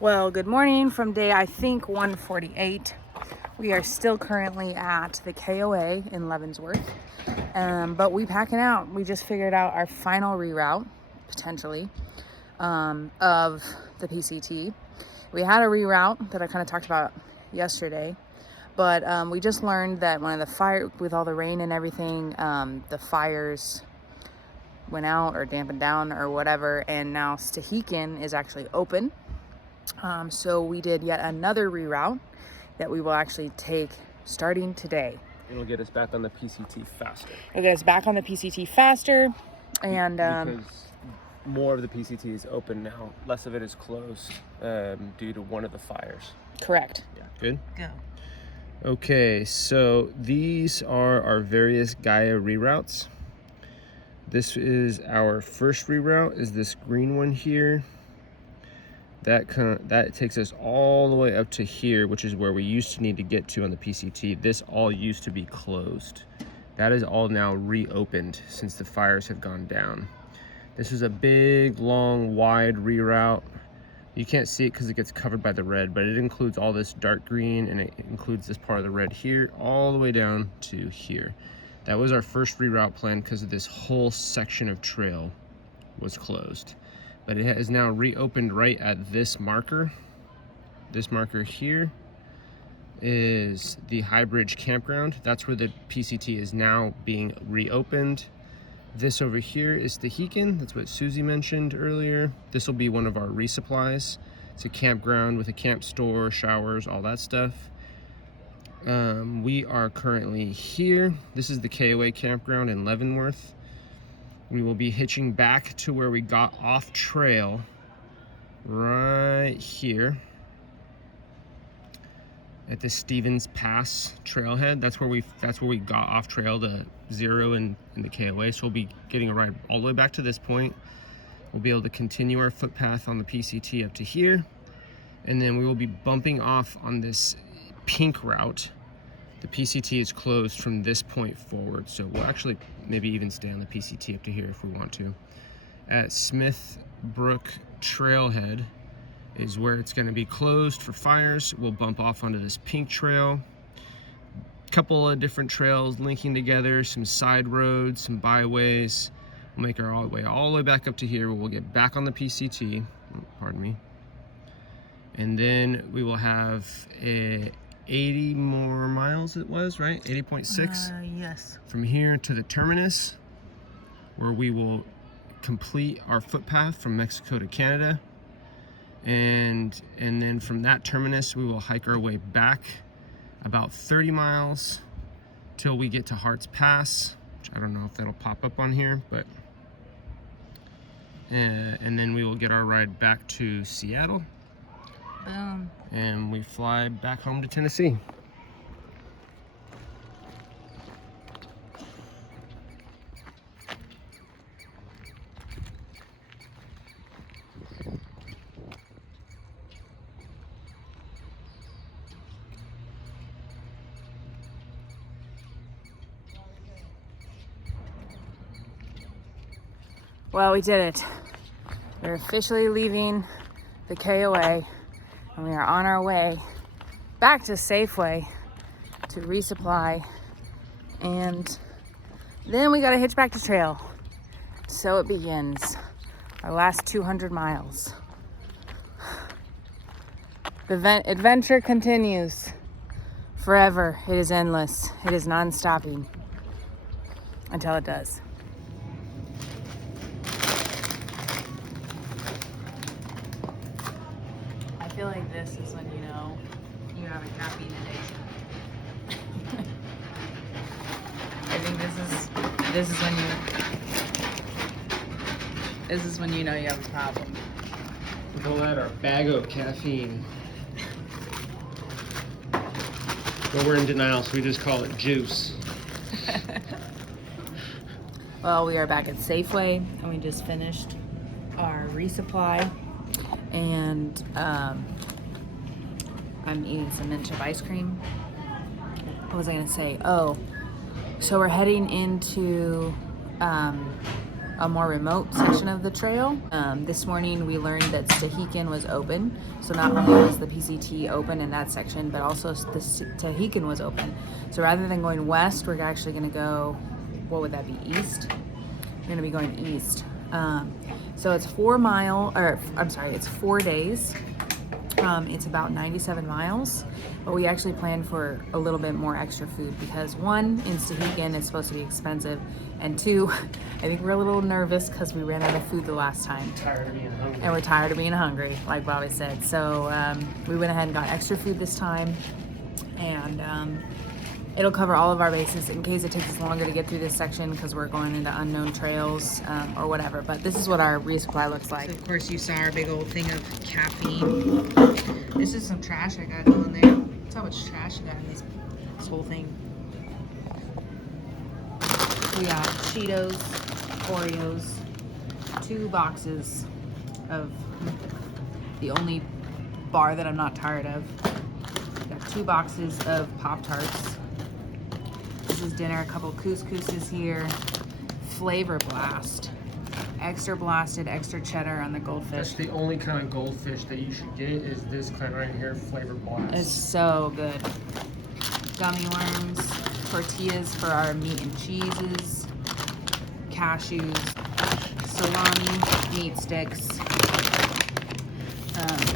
Well, good morning from day, I think, 148. We are still currently at the KOA in Leavenworth, but we packing out. We just figured out our final reroute, potentially, of the PCT. We had a reroute that I kind of talked about yesterday, but we just learned that one of the fire, with all the rain and everything, the fires went out or dampened down or whatever, and now Stehekin is actually open. So we did yet another reroute that we will actually take starting today. It'll get us back on the PCT faster. It'll get us back on the PCT faster, and because more of the PCT is open now. Less of it is closed due to one of the fires. Correct. Yeah. Good? Go. Okay, so these are our various Gaia reroutes. This is our first reroute, is this green one here. That takes us all the way up to here, which is where we used to need to get to on the PCT. This all used to be closed. That is all now reopened since the fires have gone down. This is a big, long, wide reroute. You can't see it because it gets covered by the red, but it includes all this dark green, and it includes this part of the red here, all the way down to here. That was our first reroute plan because of this whole section of trail was closed. But it is now reopened right at this marker. This marker here is the High Bridge Campground. That's where the PCT is now being reopened. This over here is Stehekin. That's what Susie mentioned earlier. This will be one of our resupplies. It's a campground with a camp store, showers, all that stuff. We are currently here. This is the KOA campground in Leavenworth. We will be hitching back to where we got off trail right here at the Stevens Pass trailhead. That's where we got off trail to zero in the KOA. So we'll be getting a ride all the way back to this point. We'll be able to continue our footpath on the PCT up to here, and then we will be bumping off on this pink route. The PCT is closed from this point forward, so we'll actually maybe even stay on the PCT up to here if we want to. At Smith Brook Trailhead is where it's going to be closed for fires. We'll bump off onto this pink trail. A couple of different trails linking together, some side roads, some byways. We'll make our way all the way back up to here where we'll get back on the PCT. Pardon me. And then we will have a 80 more miles, it was, right? 80.6? Yes. From here to the terminus, where we will complete our footpath from Mexico to Canada. And then from that terminus, we will hike our way back about 30 miles till we get to Hart's Pass, which I don't know if that'll pop up on here, but and then we will get our ride back to Seattle. Boom. And we fly back home to Tennessee. Well, we did it. We're officially leaving the KOA, and we are on our way back to Safeway to resupply, and then we gotta hitch back to trail. So it begins, our last 200 miles. The adventure continues forever. It is endless. It is non-stopping until it does. I feel like this is when you know you have a caffeine addiction. I think this is when you know you have a problem. We call that our bag of caffeine. Well, we're in denial, so we just call it juice. Well, we are back at Safeway, and we just finished our resupply, and I'm eating some mint chip ice cream. What was I gonna say? Oh, so we're heading into a more remote section of the trail. This morning we learned that Stehekin was open. So not only was the PCT open in that section, but also the Stehekin was open. So rather than going west, we're actually gonna go, what would that be, east? We're gonna be going east. So it's 4 days. It's about 97 miles, but we actually planned for a little bit more extra food because one, in Stehekin it's supposed to be expensive, and two, I think we're a little nervous because we ran out of food the last time. And we're tired of being hungry, like Bobby said. So we went ahead and got extra food this time, and it'll cover all of our bases in case it takes us longer to get through this section because we're going into unknown trails or whatever. But this is what our resupply looks like. So of course you saw our big old thing of caffeine. This is some trash I got in there. That's how much trash I got in this whole thing. We got Cheetos, Oreos, 2 boxes of the only bar that I'm not tired of. We got 2 boxes of Pop-Tarts. This is dinner, a couple couscouses here. Flavor Blast. Extra blasted, extra cheddar on the goldfish. That's the only kind of goldfish that you should get is this kind right here, Flavor Blast. It's so good. Gummy worms, tortillas for our meat and cheeses, cashews, salami, meat sticks,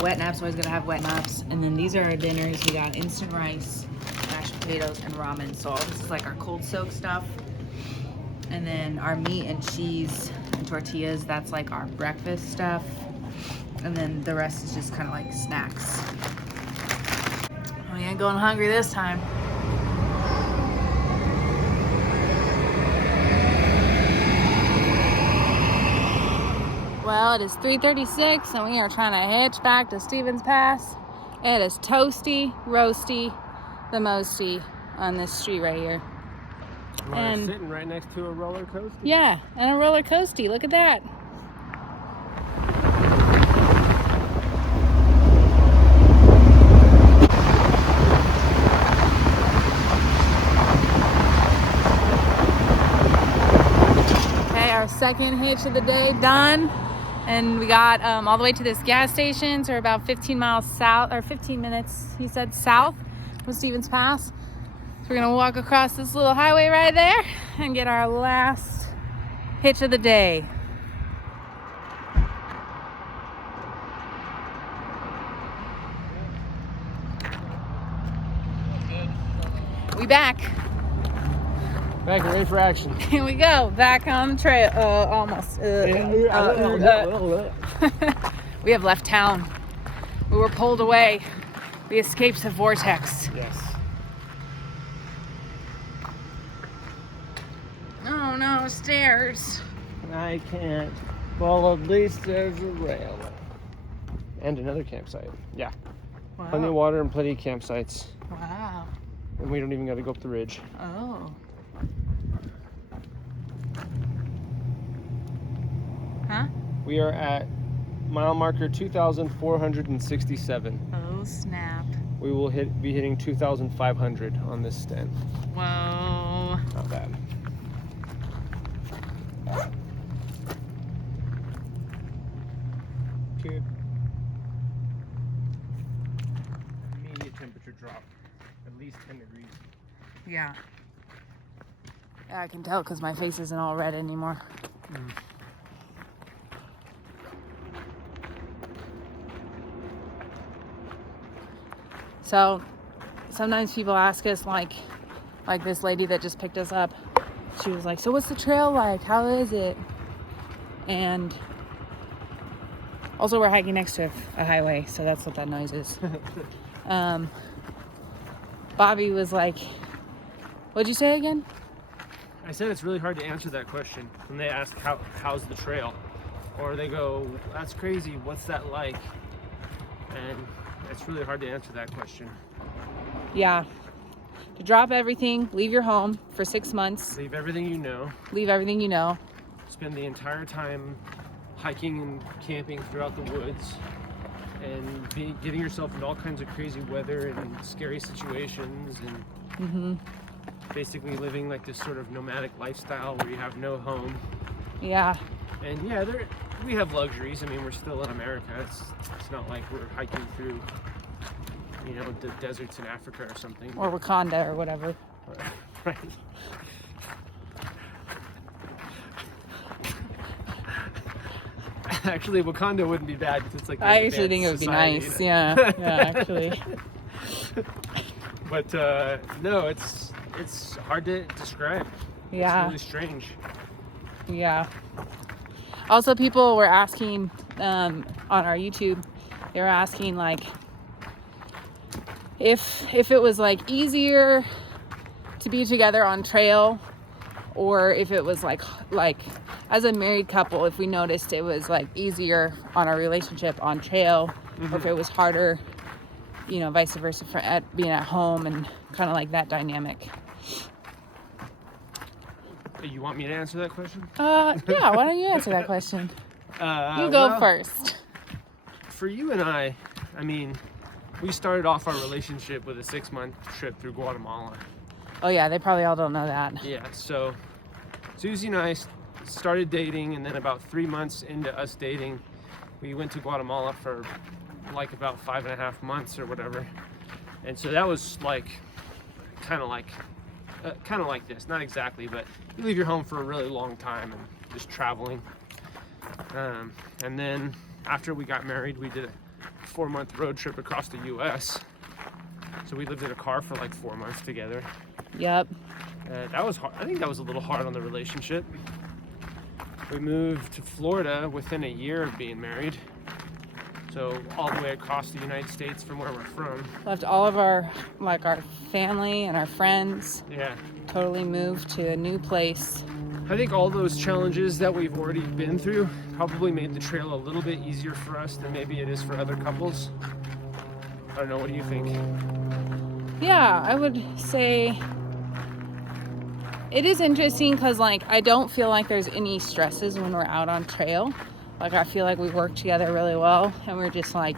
wet naps, always gotta have wet naps. And then these are our dinners. We got instant rice, mashed potatoes, and ramen. So all this is like our cold soak stuff. And then our meat and cheese and tortillas, that's like our breakfast stuff. And then the rest is just kind of like snacks. We ain't going hungry this time. Well, it is 3:36 and we are trying to hitch back to Stevens Pass. It is toasty, roasty, the mosty on this street right here. We're sitting right next to a roller coaster. Yeah, and a roller coaster. Look at that. Okay, our second hitch of the day done. And we got all the way to this gas station. So we're about 15 miles south, or 15 minutes, he said, south from Stevens Pass. So we're gonna walk across this little highway right there and get our last hitch of the day. We back. Back and ready for action. Here we go, back on the trail, almost. We have left town. We were pulled away. We escaped the vortex. Yes. Oh no, stairs. I can't follow. At least there's a rail. And another campsite. Yeah. Wow. Plenty of water and plenty of campsites. Wow. And we don't even got to go up the ridge. Oh. Huh? We are at mile marker 2,467. Oh snap. We will be hitting 2,500 on this stand. Whoa. Not bad. Good. Immediate temperature drop, at least 10 degrees. Yeah. Yeah, I can tell because my face isn't all red anymore. So sometimes people ask us, like this lady that just picked us up, she was like, so what's the trail like? How is it? And also we're hiking next to a highway, so that's what that noise is. Bobby was like, what'd you say again? I said it's really hard to answer that question when they ask how's the trail, or they go, that's crazy, what's that like? And it's really hard to answer that question. Yeah. To drop everything, leave your home for 6 months. Leave everything you know. Leave everything you know. Spend the entire time hiking and camping throughout the woods and getting yourself in all kinds of crazy weather and scary situations and basically living like this sort of nomadic lifestyle where you have no home. Yeah. And yeah, we have luxuries. I mean, we're still in America. It's not like we're hiking through, you know, the deserts in Africa or something. Or Wakanda or whatever. Right. Actually, Wakanda wouldn't be bad because it's like I actually think it would society, be nice. you know? Yeah, actually. But no, it's hard to describe. Yeah. It's really strange. Yeah. Also, people were asking on our YouTube, they were asking like if it was like easier to be together on trail, or if it was like as a married couple, if we noticed it was like easier on our relationship on trail, or if it was harder, you know, vice versa for being at home, and kind of like that dynamic. You want me to answer that question? Yeah, why don't you answer that question? You go well, first. For you and I mean, we started off our relationship with a 6-month trip through Guatemala. Oh yeah, they probably all don't know that. Yeah, so Susie and I started dating, and then about 3 months into us dating, we went to Guatemala for like about 5.5 months or whatever. And so that was like kind of like this, not exactly, but you leave your home for a really long time and just traveling. And then after we got married, we did a 4-month road trip across the US. So we lived in a car for like 4 months together. Yep. That was hard. I think that was a little hard on the relationship. We moved to Florida within a year of being married. So all the way across the United States from where we're from. Left all of our family and our friends. Yeah. Totally moved to a new place. I think all those challenges that we've already been through probably made the trail a little bit easier for us than maybe it is for other couples. I don't know, what do you think? Yeah, I would say it is interesting because like I don't feel like there's any stresses when we're out on trail. Like I feel like we work together really well, and we're just like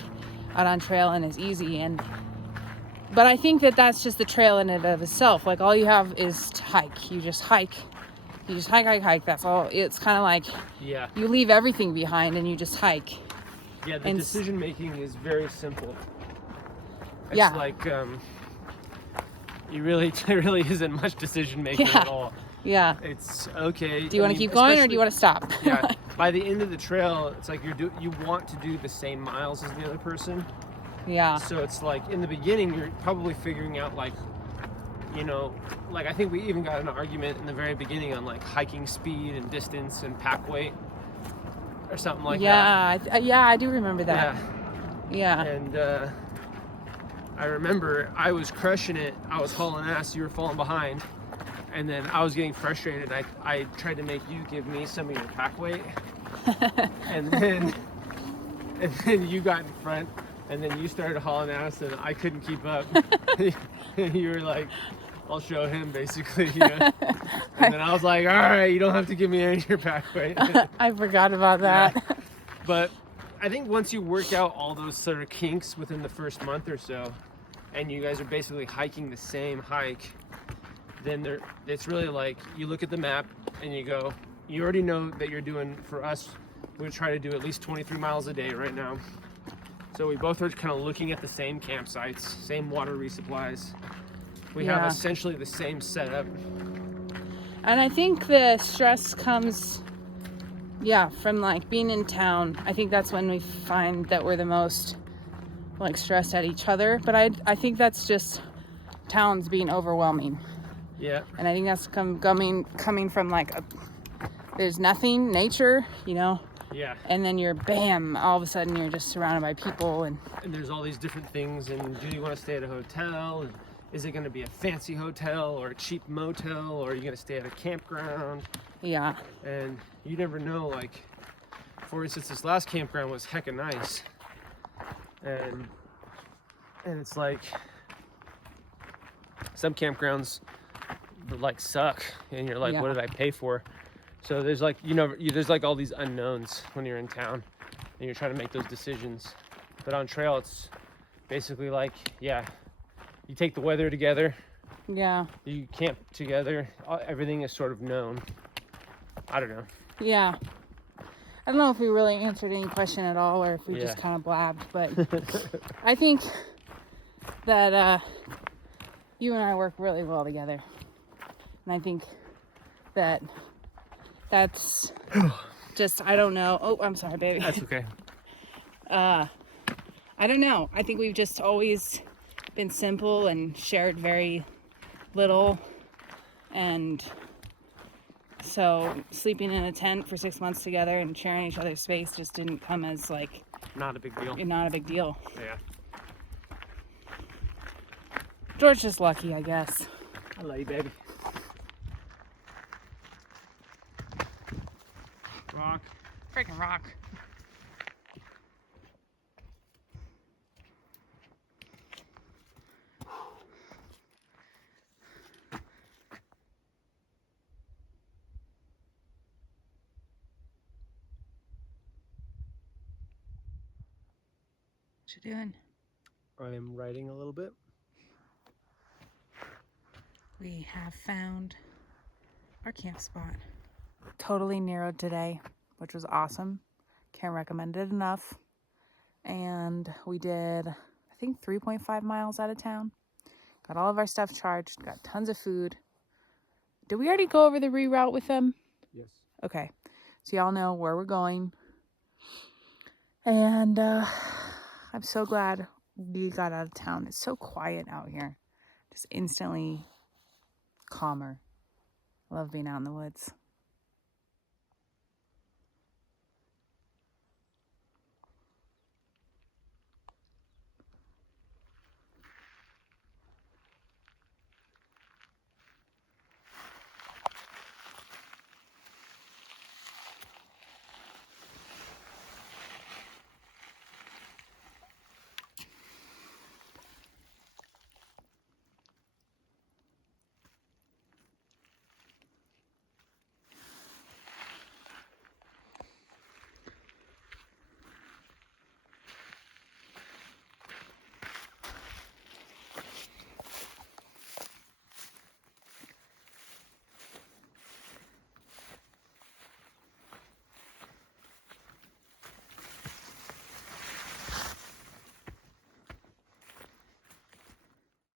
out on trail and it's easy. But I think that that's just the trail in and of itself. Like all you have is to hike. You just hike. You just hike. That's all. It's kind of like you leave everything behind and you just hike. Yeah, the decision making is very simple. It's like there really isn't much decision making at all. Yeah. It's okay. Do you want to keep going or do you want to stop? Yeah. By the end of the trail, it's like you want to do the same miles as the other person. Yeah. So it's like in the beginning, you're probably figuring out like, you know, like I think we even got in an argument in the very beginning on like hiking speed and distance and pack weight or something like that. Yeah, I do remember that. Yeah. And I remember I was crushing it. I was hauling ass. You were falling behind. And then I was getting frustrated. I tried to make you give me some of your pack weight. and then you got in front. And then you started hauling ass, and I couldn't keep up. You were like, I'll show him, basically. You know? And then I was like, all right, you don't have to give me any of your pack weight. I forgot about that. Yeah. But I think once you work out all those sort of kinks within the first month or so, and you guys are basically hiking the same hike, then it's really like you look at the map and you go, you already know that you're doing, for us, we try to do at least 23 miles a day right now. So we both are kind of looking at the same campsites, same water resupplies. We have essentially the same setup. And I think the stress comes, from like being in town. I think that's when we find that we're the most like stressed at each other. But I think that's just towns being overwhelming. Yeah. And I think that's coming from like there's nothing, nature, you know. Yeah. And then you're all of a sudden you're just surrounded by people and there's all these different things, and do you want to stay at a hotel, and is it going to be a fancy hotel or a cheap motel, or are you going to stay at a campground? Yeah. And you never know, like for instance, this last campground was hecka nice. And it's like some campgrounds like suck and you're like, what did I pay for? So there's like, there's like all these unknowns when you're in town and you're trying to make those decisions. But on trail, it's basically like, you take the weather together. Yeah. You camp together. Everything is sort of known. I don't know. Yeah. I don't know if we really answered any question at all or if we just kind of blabbed, but I think that you and I work really well together. And I think that that's just, I don't know. Oh, I'm sorry, baby. That's okay. I don't know. I think we've just always been simple and shared very little. And so sleeping in a tent for 6 months together and sharing each other's space just didn't come as like... Not a big deal. Not a big deal. Yeah. George's just lucky, I guess. I love you, baby. Rock. Freaking rock. What you doing? I am writing a little bit. We have found our camp spot. Totally narrowed today, which was awesome. Can't recommend it enough. And we did, I think, 3.5 miles out of town. Got all of our stuff charged, got tons of food. Did we already go over the reroute with them? Yes. Okay, so y'all know where we're going. And I'm so glad we got out of town. It's so quiet out here. Just instantly calmer. Love being out in the woods.